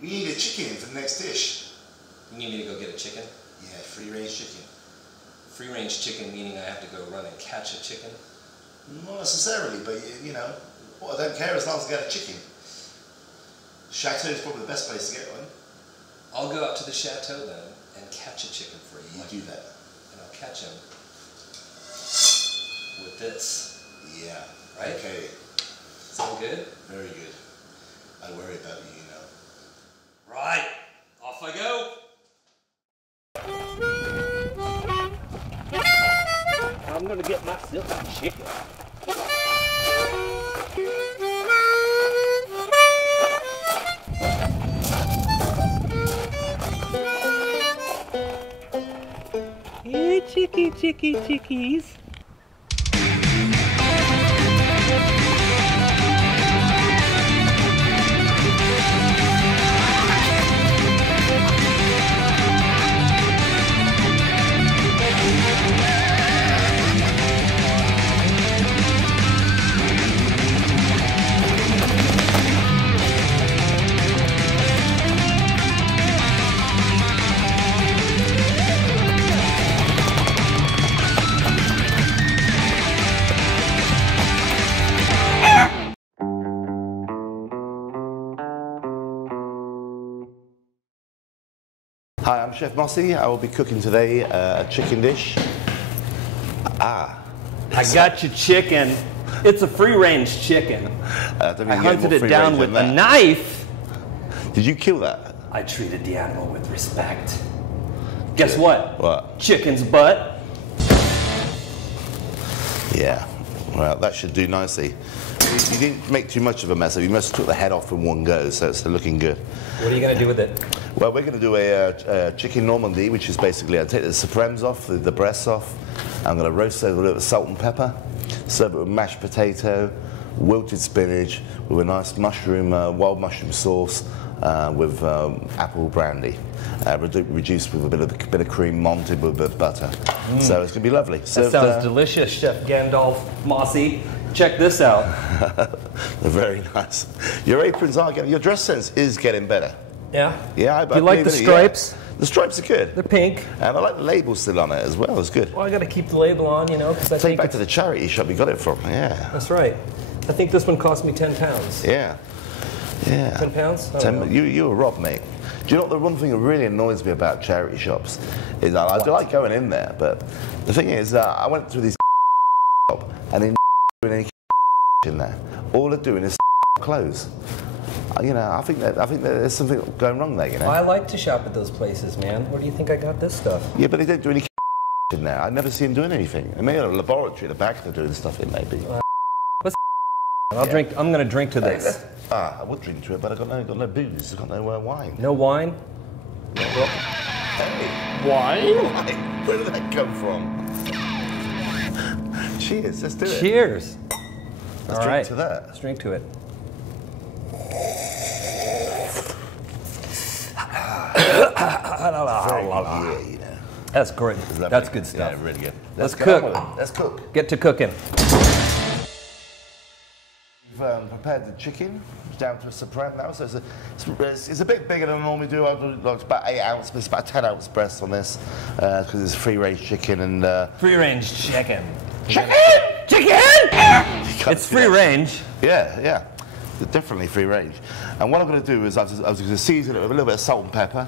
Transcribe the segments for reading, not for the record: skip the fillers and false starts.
We need a chicken for the next dish. You need me to go get a chicken? Yeah, free-range chicken. Free-range chicken meaning I have to go run and catch a chicken? Not necessarily, but you know, well, I don't care as long as I get a chicken. Chateau is probably the best place to get one. I'll go out to the chateau then and catch a chicken for you. You do that. And I'll catch him with this. Yeah. Right? Okay. Sound good? Very good. I worry about you, you know. Right. Off I go. I'm gonna get myself a chicken. Hey, chickies. Hi, I'm Chef Mossy. I will be cooking today a chicken dish. I got your chicken. It's a free-range chicken. I hunted it down with a knife. Did you kill that? I treated the animal with respect. Guess what? What? Chicken's butt. Yeah. Well, that should do nicely. You didn't make too much of a mess of it. You must have took the head off in one go, so it's looking good. What are you going to do with it? Well, we're going to do a chicken Normandy, which is basically, I'll take the supremes off, the breasts off. I'm going to roast it with a little salt and pepper, serve it with mashed potato, wilted spinach, with a nice mushroom, wild mushroom sauce, with apple brandy, reduced with a bit of cream, monted with a bit of butter. So it's going to be lovely. That Served, sounds delicious, Chef Gandalf Mossy. Check this out. They're very nice. Your aprons are getting, your dress sense is getting better. Yeah? Yeah, Do you like the stripes? Yeah. The stripes are good. They're pink. And I like the label still on it as well. It's good. Well, I got to keep the label on, you know, because I Take think back to the charity shop you got it from. Yeah. That's right. I think this one cost me £10. Yeah. Yeah. £10? You were robbed, mate. Do you know what the one thing that really annoys me about charity shops is I do like going in there, but the thing is, I went to this shop and they're doing any in there. All they're doing is clothes. You know, I think that there's something going wrong there. You know. I like to shop at those places, man. Where do you think I got this stuff? Yeah, but they don't do any in there. I never see them doing anything. They may have a laboratory at the back they're doing stuff in, maybe. I'll drink. I'm going to drink to this. I would drink to it, but I've got no booze. I've got no wine. No wine? Hey. Wine? Where did that come from? Cheers, let's do it. Cheers. Let's drink to that. Let's drink to it. Yeah, you know. That's great. That's good stuff. Yeah, really good. Let's cook. Let's cook. Get to cooking. We've prepared the chicken down to a supreme now, so it's a bit bigger than I normally do. I do like about 8 ounce, but it's about 10 ounce breast on this because it's free-range chicken and free-range chicken. Chicken! It's free-range. Yeah. Definitely free-range. And what I'm going to do is I was going to season it with a little bit of salt and pepper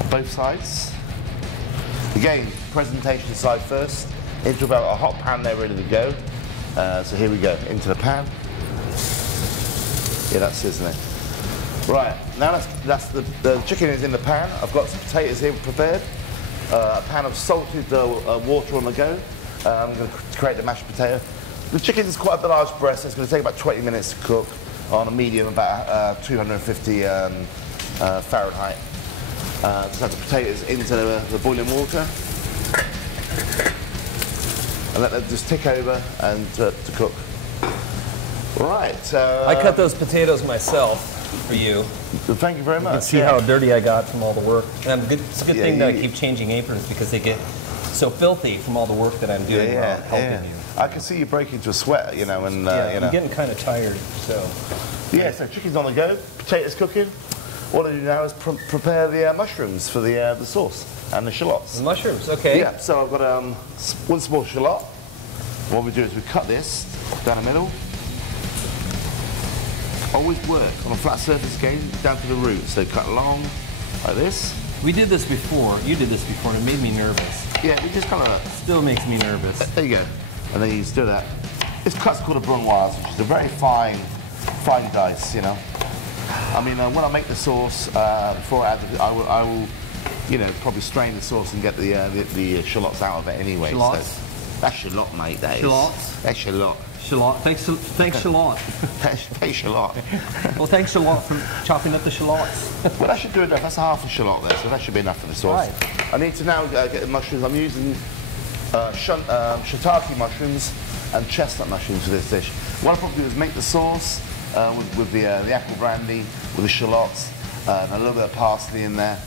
on both sides. Again, presentation side first. Into about a hot pan there ready to go. So here we go, into the pan. Yeah, that's sizzling. Right, now the chicken is in the pan. I've got some potatoes here prepared. A pan of salted water on the go. I'm going to create the mashed potato. The chicken is quite a large breast, so it's going to take about 20 minutes to cook on a medium, about 250 Fahrenheit. Just add the potatoes into the boiling water. And let them just tick over and to cook. Right. I cut those potatoes myself for you. Thank you very much. You can see how dirty I got from all the work. And it's a good thing that I keep changing aprons because they get so filthy from all the work that I'm doing helping you. I can see you break into a sweat, you know, and you know. I'm getting kind of tired, so. Yeah, so chicken's on the go, potatoes cooking. What I do now is prepare the mushrooms for the sauce and the shallots. The mushrooms, okay. Yeah, so I've got one small shallot. What we do is we cut this down the middle. Always work on a flat surface again, down to the root. So cut long, like this. We did this before. You did this before, and it made me nervous. Yeah, we just kind of... Still makes me nervous. There you go. And then you just do that. This cut's called a brunoise, which is a very fine dice, you know. I mean, when I make the sauce, before I add I will, you know, probably strain the sauce and get the shallots out of it anyway. Shallots? So that's shallot, mate, that is. Shallots? That's shallot. Shallot. Thanks, shallot. Thanks, shallot. Well, thanks, shallot, for chopping up the shallots. Well, that should do enough. That's half a shallot there, so that should be enough for the sauce. Right. I need to now get the mushrooms. I'm using shiitake mushrooms and chestnut mushrooms for this dish. What I'll probably do is make the sauce with the apple brandy, with the shallots, and a little bit of parsley in there,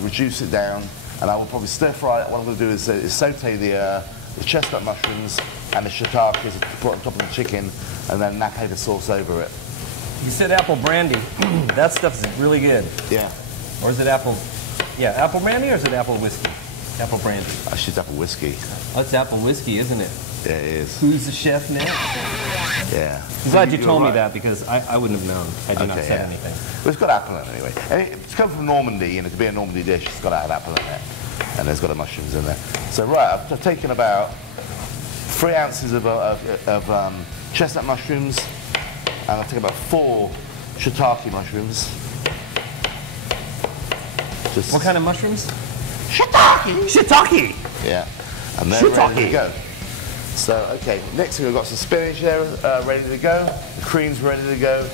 reduce it down, and I will probably stir fry it. What I'm going to do is saute the chestnut mushrooms and the shiitakes to put on top of the chicken, and then nappe the sauce over it. You said apple brandy. That stuff's really good. Yeah. Or is it apple... Yeah, apple brandy or is it apple whiskey? Apple brandy. Actually, it's apple whiskey. Oh, it's apple whiskey, isn't it? Yeah, it is. Who's the chef now? Yeah. I'm glad you told me that because I wouldn't have known had you not said anything. Well, it's got apple in it anyway. And it's come from Normandy, and to be a Normandy dish, it's got to have apple in it. And there's got the mushrooms in there. So, right, I've taken about 3 ounces of chestnut mushrooms, and I'll take about 4 shiitake mushrooms. Just What kind of mushrooms? shiitake! Shiitake! Yeah. And they're ready to go. So, okay, next thing we've got some spinach there ready to go, the cream's ready to go,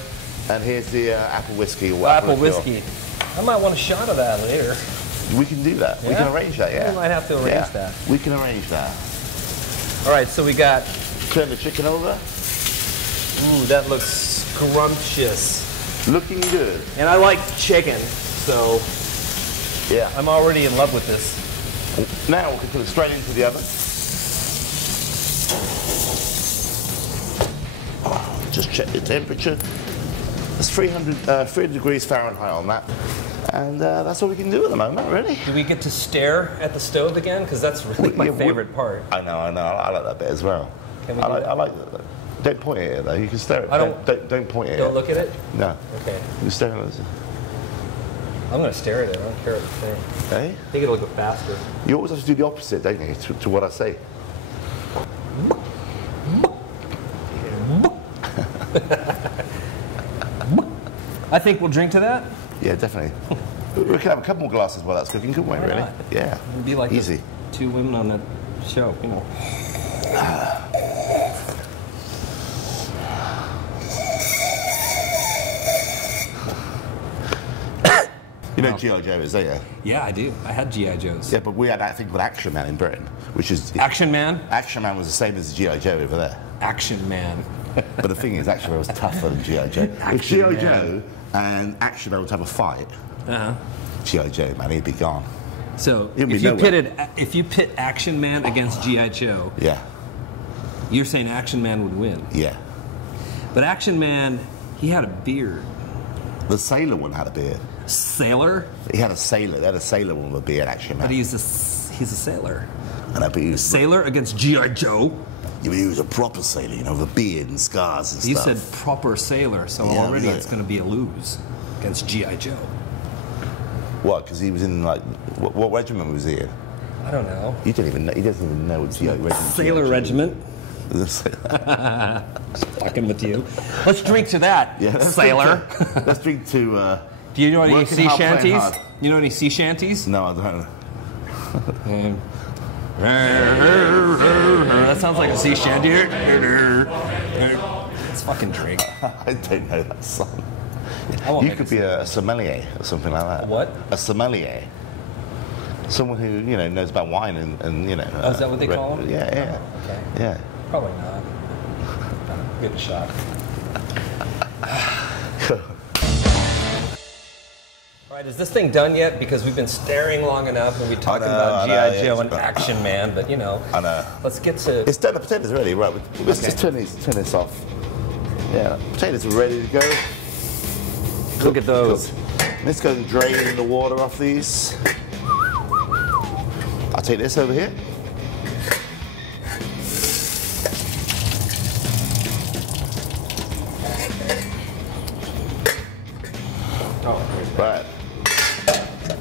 and here's the apple whiskey. Or Apple whiskey. I might want a shot of that later. We can do that. Yeah? We can arrange that, yeah. We might have to arrange that. We can arrange that. All right, so we got... Turn the chicken over. Ooh, that looks scrumptious. Looking good. And I like chicken, so Yeah. I'm already in love with this. Now we can put it straight into the oven. Just check the temperature. It's 300 degrees Fahrenheit on that. And that's all we can do at the moment, really. Do we get to stare at the stove again? Because that's really my favorite part. I know. I like that bit as well. Can we do that? I like that. Don't point at it though. You can stare at it. Don't point at it. Don't look at it? No. Okay. You stare at it. I'm going to stare at it. I don't care what you think. Hey? I think it'll go faster. You always have to do the opposite, don't you, to what I say. I think we'll drink to that. Yeah, definitely. We could have a couple more glasses while that's cooking, couldn't we, really? not? Yeah. It'd be like easy. 2 women on that show, you know. You know G.I. Joe is, don't you? Yeah, I do. I had G.I. Joes. Yeah, but we had that thing called Action Man in Britain, which is... Action Man? Action Man was the same as G.I. Joe over there. Action Man. But the thing is, Action Man was tougher than G.I. Joe. If G.I. Joe and Action Man would have a fight, G.I. Joe, man, he'd be gone. So if you pit Action Man against G.I. Joe, yeah, you're saying Action Man would win. Yeah. But Action Man, he had a beard. The sailor one had a beard. Sailor? He had a sailor. They had a sailor one with a beard, Action Man. But he's a sailor. And I bet he was sailor against G.I. Joe? Yeah, but he was a proper sailor, you know, with a beard and scars and stuff. You said proper sailor, so yeah, already it's going to be a lose against G.I. Joe. What? Because he was in, like, what regiment was he in? I don't know. He doesn't even know what G.I. regiment. Sailor regiment. Fucking with you. Let's drink to that, sailor. Let's drink to... Do you know any sea shanties? You know any sea shanties? No, I don't. That sounds like a sea shanty. Let's fucking drink. I don't know that song. You could be a sommelier or something like that. What? A sommelier. Someone who, you know, knows about wine and you know. Oh, is that what they call them? Yeah, yeah. Okay. Yeah. Probably not. Give it a shot. All right, is this thing done yet? Because we've been staring long enough and we're talking about G.I. Joe and Action Man, but you know. I know. Let's get to... It's done. The potatoes ready, right? Let's just turn this off. Yeah, potatoes are ready to go. Look at those. Let's go and drain the water off these. I'll take this over here. Right.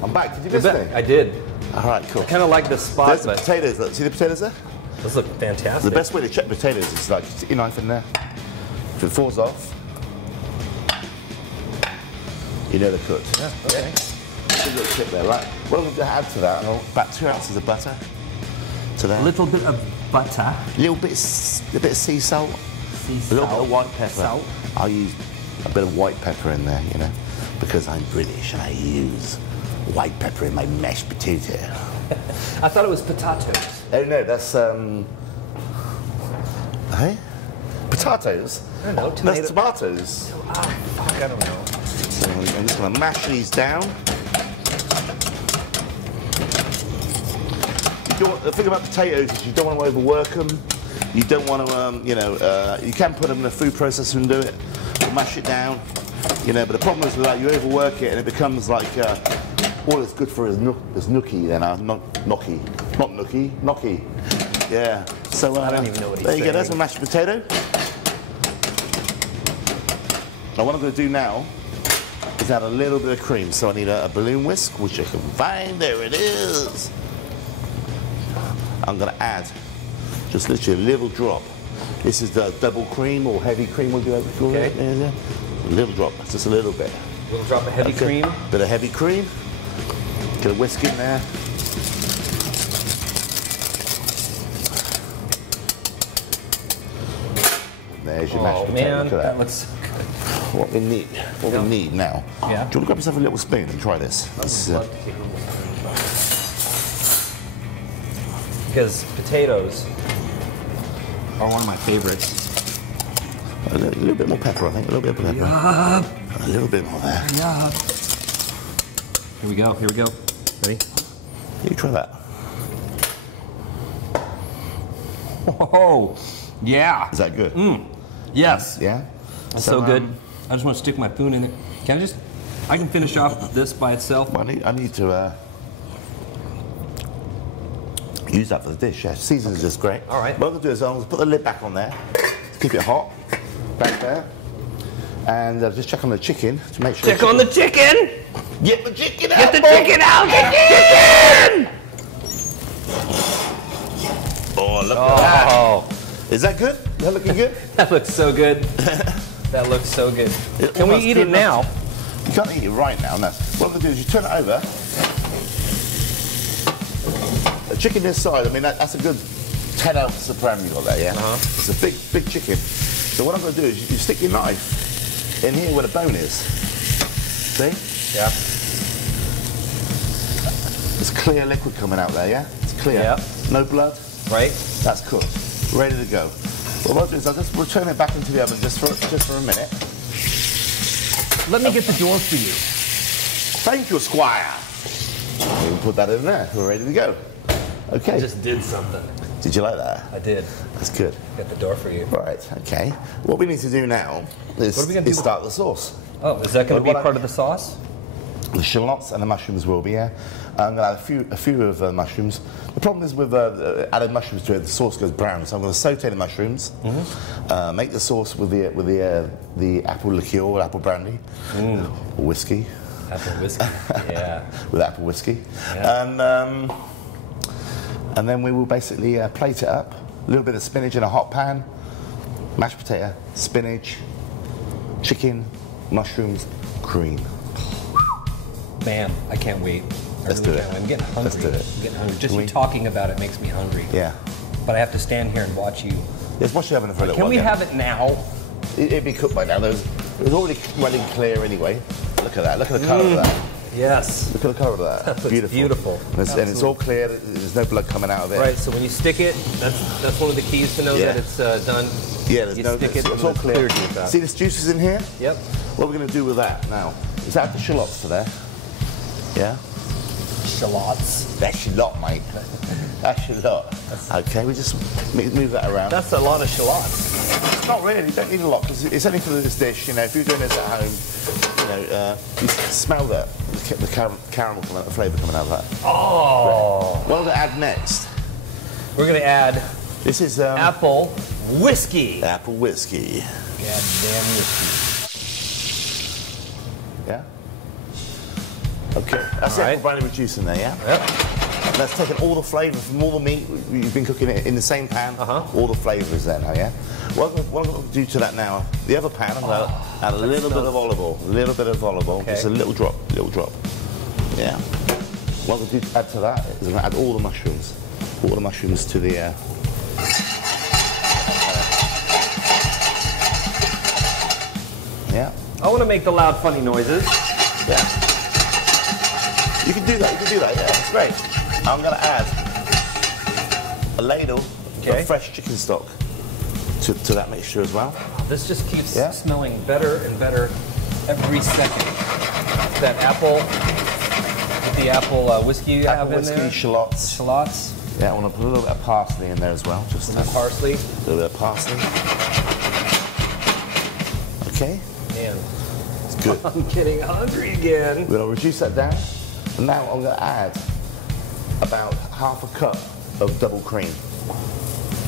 I'm back. Did you miss me? I did. All right, cool. I kind of like this spot. There's the potatoes. Look, see the potatoes there? Those look fantastic. The best way to check potatoes is like stick your knife in there. If it falls off, you know they're cooked. Yeah, okay. Good little tip there, right? What I'm going to add to that, about 2 ounces of butter to that. A little bit of butter. A bit of sea salt. A little bit of white pepper. Salt. I'll use a bit of white pepper in there, you know, because I'm British and I use white pepper in my mashed potato. I thought it was potatoes. Oh no, that's hey? Potatoes? I don't know, tomato. That's tomatoes. Ah, fuck, I don't know. So I'm just going to mash these down. The thing about potatoes is you don't want to overwork them. You don't want to, you know, you can put them in a food processor and do it, or mash it down, you know. But the problem is that you overwork it and it becomes like all it's good for is nookie. Then not nookie. Yeah. So I don't even know what he's there you saying. go. There's my mashed potato. Now what I'm going to do now is add a little bit of cream. So I need a balloon whisk, which I can find. There it is. I'm going to add just literally a little drop. This is the double cream or heavy cream, what do you ever call it? Yeah. A little drop, just a little bit. A little drop of heavy cream. Bit of heavy cream. Get a whisk in there. There's your mashed potato. Man, look at that looks so good. What we need now. Yeah. Do you want to grab yourself a little spoon and try this? Because potatoes are one of my favorites. A little bit more pepper, I think. A little bit of pepper. Yeah. A little bit more there. Yeah. Here we go. Ready? You try that. Whoa. Yeah. Is that good? Yes. Yeah? That's so good. I just want to stick my spoon in it. I can finish off this by itself. Well, I need to use that for the dish. Yeah, seasoning is just great. All right. What I'm going to do is I'll put the lid back on there to keep it hot. Back there. And just check on the chicken to make sure. Check on the chicken! Get the chicken out! Get the chicken out! Chicken! Oh, look at that. Is that good? Is that looking good? That looks so good. That looks so good. Can we eat it now? You can't eat it right now, no. What I'm going to do is you turn it over. A chicken this size, I mean, that's a good 10 ounces of ram you got there, yeah? It's a big chicken. So what I'm going to do is you stick your knife in here where the bone is. See? Yeah. There's clear liquid coming out there, yeah? It's clear. Yeah. No blood. Right? That's cooked. Ready to go. What I'll do is I'll just return it back into the oven just for a minute. Let me get the door for you. Thank you, Squire. We'll put that in there. We're ready to go. Okay. I just did something. Did you like that? I did. That's good. Got the door for you. Right, okay. What we need to do now is start the sauce. Oh, is that going to be part of the sauce? The shallots and the mushrooms will be, yeah. I'm going to add a few of the mushrooms. The problem is with adding mushrooms to it, the sauce goes brown. So I'm going to saute the mushrooms, make the sauce with the apple liqueur or apple brandy, or whiskey. Apple whiskey, yeah. With apple whiskey. Yeah. And then we will basically plate it up. A little bit of spinach in a hot pan, mashed potato, spinach, chicken, mushrooms, cream. Man, I can't wait. Let's do it. I'm getting hungry. Let's do it. I'm getting hungry. Just you talking about it makes me hungry. Yeah. But I have to stand here and watch you. Let's watch the oven for a little while. Can we have it now? It'd be cooked by now. It was already running clear anyway. Look at that. Look at the colour of that. Yes. Look at the colour of that. That looks beautiful. And it's all clear. There's no blood coming out of it. Right. So when you stick it, that's one of the keys to know that it's done. Yeah. There's it's all clear. See this juice is in here? Yep. What we're going to do with that now is add the shallots to there. Yeah. shallots. That's your lot, mate. That's your lot. Okay, we just move that around. That's a lot of shallots. Not really, you don't need a lot, because it's only for this dish, you know, if you're doing this at home, you know, you smell that, the caramel flavour coming out of that. Oh! What are we going to add next? We're going to add this is apple whiskey. Apple whiskey. Goddamn whiskey. Yeah? Okay, that's all it, right. brine reducing there, yeah? Yep. That's taken all the flavour from all the meat. You've been cooking it in the same pan. All the flavour is there now, yeah? What I'm going to do to that now, the other pan, I'm going to add a little bit of olive oil. A little bit of olive oil, just a little drop, Yeah. What I'm going to add to that is I'm going to add all the mushrooms. All the mushrooms to the... Yeah. I want to make the loud, funny noises. Yeah. You can do that, yeah, it's great. I'm going to add a ladle of fresh chicken stock to that mixture as well. This just keeps smelling better and better every second. That apple, with the apple whiskey you have in there. Shallots. Shallots. Yeah, I want to put a little bit of parsley in there as well. Just some parsley. A little bit of parsley. Okay. Man, it's good. I'm getting hungry again. We're going to reduce that down. And now I'm going to add about half a cup of double cream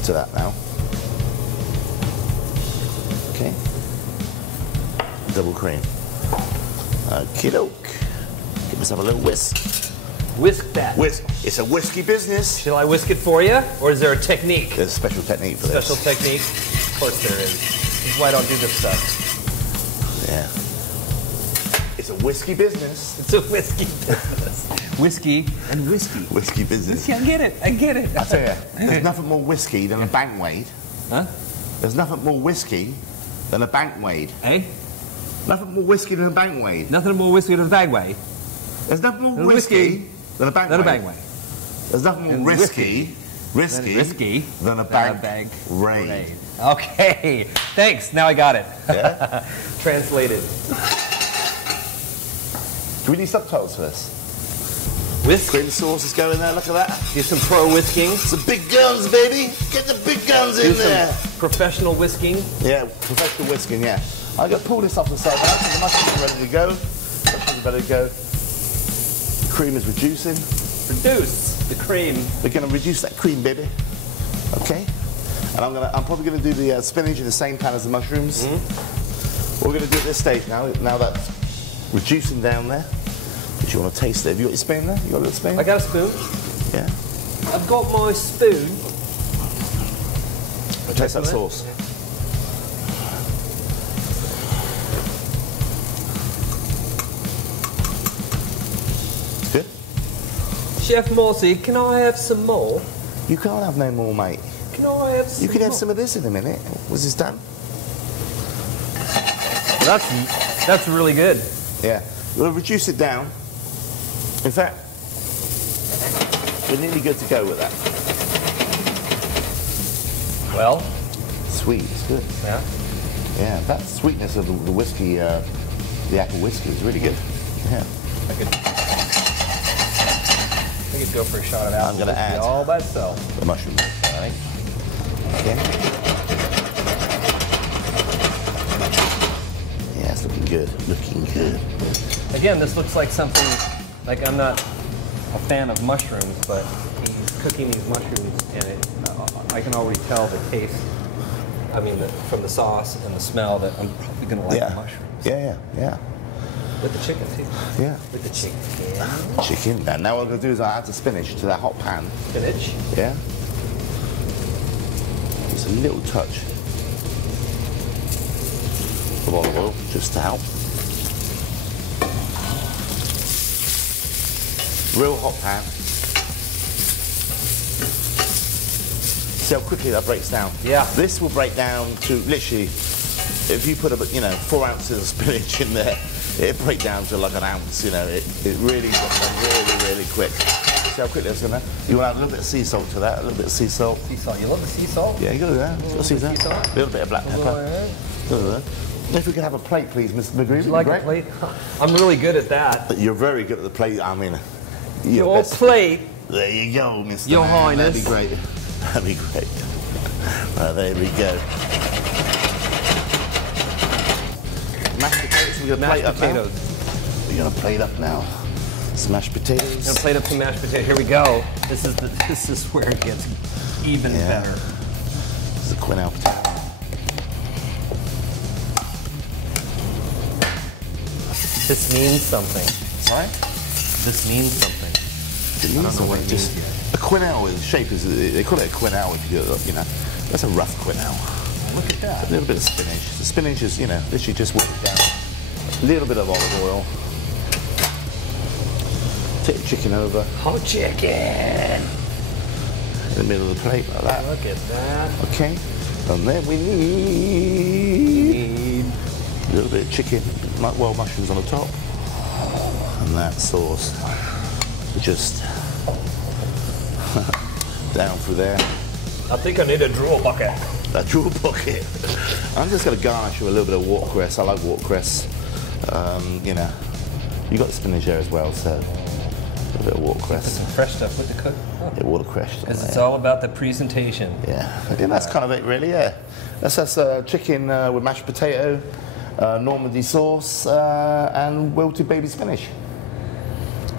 to that now. Okay. Double cream. Okie doke. Give myself a little whisk. Whisk that. Whisk. It's a whiskey business. Shall I whisk it for you? Or is there a technique? There's a special technique for this. Special technique? Of course there is. This is why I don't do this stuff. Yeah. It's a whiskey business. It's a whiskey business. Whiskey and whiskey. Whiskey business. I get it. I get it. I tell you, there's nothing more whiskey than a bank-weighed. Huh? There's nothing more whiskey than a bank-weighed. Eh? Nothing more whiskey than a bank-weighed. Nothing more whiskey than a bag-weighed. There's nothing more whiskey than a bank-weighed. There's nothing more risky than a bank-weighed. Okay. Thanks. Now I got it. Yeah? Translated. Do we need subtitles for this? Whisk. Cream sauce is going there, look at that. Do some pro whisking. Some big guns, baby. Get the big guns in there. Professional whisking. Yeah, professional whisking, yeah. I'm going to pull this off the side now, so the mushrooms are ready to go. Mushrooms are ready to go. The cream is reducing. Reduce the cream. We're going to reduce that cream, baby. Okay? And I'm probably going to do the spinach in the same pan as the mushrooms. What we're going to do at this stage now that's reducing down there, if you want to taste it. Have you got your spoon there? You got a little spoon? I got a spoon. Yeah. I've got my spoon. Taste that sauce. It's good. Chef Morsey, can I have some more? You can't have no more, mate. Can I have some You can have more? some of this in a minute. Was this done? That's really good. Yeah. We'll reduce it down. In fact, we're nearly good to go with that. Well, sweet, it's good. Yeah. Yeah, that sweetness of the whiskey, the apple whiskey is really good. Yeah. I could go for a shot of apple. I'm going to add all by itself. The mushrooms. All right. Okay. Yeah, it's looking good. Looking good. Again, this looks like something, like I'm not a fan of mushrooms, but he's cooking these mushrooms and I can already tell the taste, from the sauce and the smell that I'm probably going to like the mushrooms. Yeah. With the chicken too. Yeah. With the chicken. Chicken. Now what I'm going to do is I add the spinach to that hot pan. Spinach? Yeah. Just a little touch of olive oil, just to help. Real hot pan. See how quickly that breaks down? Yeah. This will break down to literally, if you put 4 ounces of spinach in there, it'll break down to like an ounce, It really gets done really quick. See how quickly that's going to... You want to add a little bit of sea salt to that, a little bit of sea salt. Sea salt. You love the sea salt? Yeah, you got to do that. A little sea salt. A little bit of black pepper. If we could have a plate, please, Mr. McGreevy. Would you like a plate? I'm really good at that. You're very good at the plate. Your best- plate. There you go, Mr. Your Man. Highness. That'd be great. That'd be great. Right, there we go. Mashed potatoes. We're gonna plate Mashed up potatoes. now. We're gonna plate up now. Smashed potatoes. I'm gonna plate up some mashed potatoes. Here we go. This is where it gets even better. This is a quinoa potato. This means something. Sorry? This means something. It means know what it just means a quinoa. The shape is they call it a quinoa if you know. That's a rough quinoa. Look at A that. little bit of spinach. The spinach is literally just whipped it down. A little bit of olive oil. Take the chicken over Oh, chicken. in the middle of the plate like that. Look at that. Okay. And then we need a little bit of chicken, well, mushrooms on the top, and that sauce. Just down through there. I think I need a drool bucket. That drool bucket. I'm just going to garnish with a little bit of watercress. I like watercress. You got the spinach there as well, so a little bit of watercress. Some fresh stuff with the cook. Oh. Yeah, watercress. Because it's all about the presentation. Yeah, I think that's kind of it, really. Yeah, that's chicken with mashed potato, Normandy sauce, and wilted baby spinach.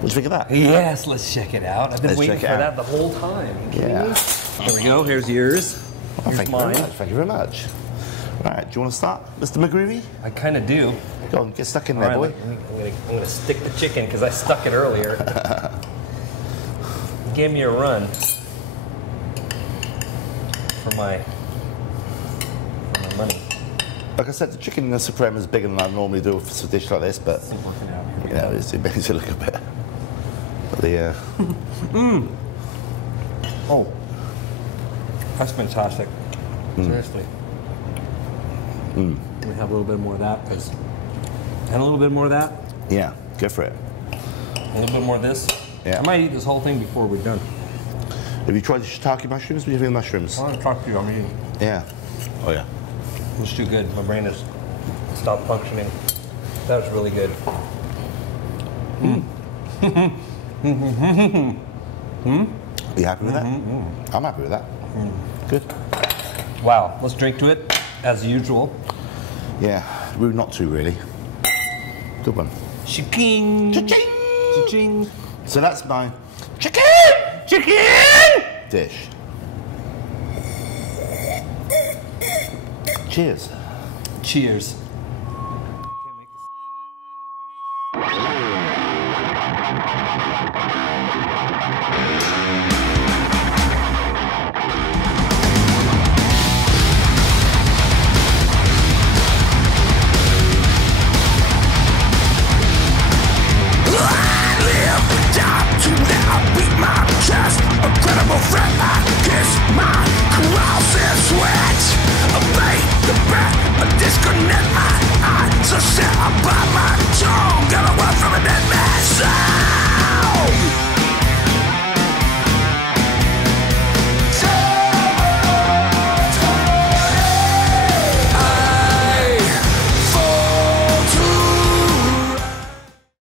What do you think of that? Yes, let's check it out. I've been Let's waiting check for it that out. the whole time. Are you kidding Yeah. me? There we go. Here's yours. Oh, Here's thank you very mine. much. Thank you very much. Right, do you want to start, Mr. McGreevy? I kind of do. Go on, get stuck in All there, right, boy. I'm gonna stick the chicken because I stuck it earlier. Give me a run for my money. Like I said, the chicken in the Supreme is bigger than I normally do for a dish like this, but Keep working out here. it makes it look a bit. But the Oh, that's fantastic. Seriously. Let me have a little bit more of that, because. And a little bit more of that. yeah, go for it. A little bit more of this. Yeah. I might eat this whole thing before we're done. Have you tried the shiitake mushrooms? What do you think of the mushrooms? I want to talk to you. I'm eating. Yeah. Oh yeah. It's too good. My brain has stopped functioning. That was really good. Are you happy with that? I'm happy with that. Good. Wow. Let's drink to it, as usual. Yeah, rude not to really. Good one. Chicken. Cha-ching! Cha-ching. So that's my chicken dish. Cheers. Cheers. I live, die to now, beat my chest, incredible threat.